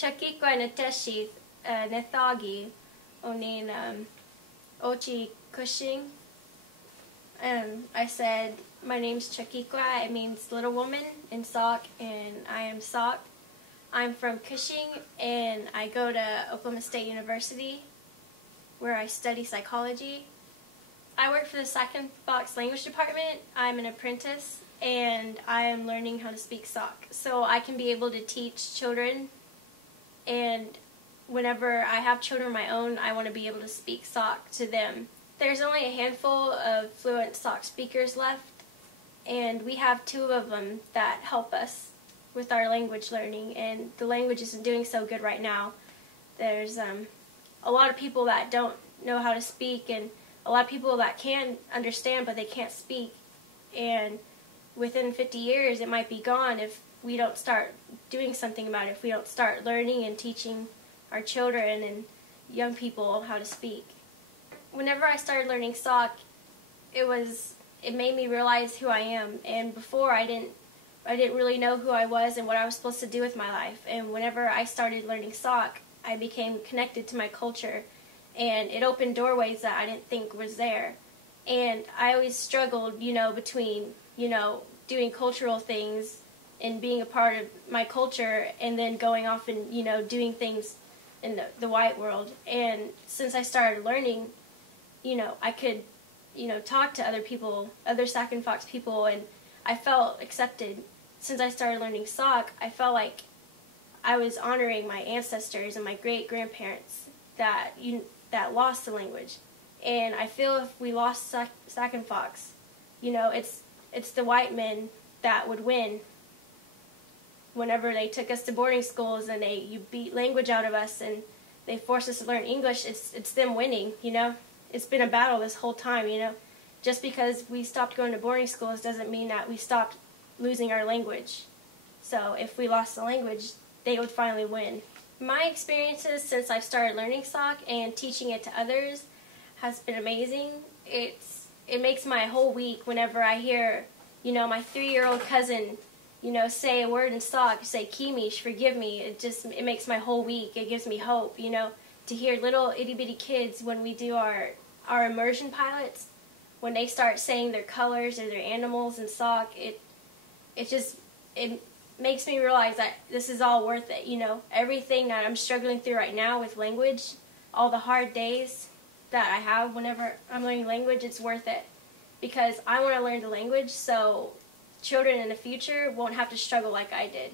Chakikwa Nateshith Nethagi Onin Ochi Cushing. I said, my name's Chakikwa. It means little woman in Sauk, and I am Sauk. I'm from Cushing, and I go to Oklahoma State University, where I study psychology. I work for the Sauk language department. I'm an apprentice, and I am learning how to speak Sauk, so I can be able to teach children. And whenever I have children of my own, I want to be able to speak Sauk to them. There's only a handful of fluent Sauk speakers left, and we have 2 of them that help us with our language learning, and the language isn't doing so good right now. There's a lot of people that don't know how to speak, and a lot of people that can understand but they can't speak, and within 50 years it might be gone if we don't start doing something about it, if we don't start learning and teaching our children and young people how to speak. Whenever I started learning Sauk, it made me realize who I am, and before I didn't really know who I was and what I was supposed to do with my life. And whenever I started learning Sauk, I became connected to my culture, and it opened doorways that I didn't think was there. And I always struggled, between, doing cultural things and being a part of my culture, and then going off and, doing things in the white world. And since I started learning, I could, talk to other people, other Sauk and Fox people, and I felt accepted. Since I started learning Sauk, I felt like I was honoring my ancestors and my great-grandparents that lost the language. And I feel if we lost Sauk and Fox, it's the white men that would win. Whenever they took us to boarding schools and you beat language out of us and they forced us to learn English, it's them winning, It's been a battle this whole time, Just because we stopped going to boarding schools doesn't mean that we stopped losing our language. So if we lost the language, they would finally win. My experiences since I've started learning Sauk and teaching it to others has been amazing. It makes my whole week whenever I hear, my 3-year-old cousin, say a word in Sauk, say Kimish, forgive me. It makes my whole week. It gives me hope, to hear little itty-bitty kids when we do our immersion pilots, when they start saying their colors or their animals in Sauk, it makes me realize that this is all worth it, Everything that I'm struggling through right now with language, all the hard days that I have whenever I'm learning language, it's worth it. Because I want to learn the language so children in the future won't have to struggle like I did.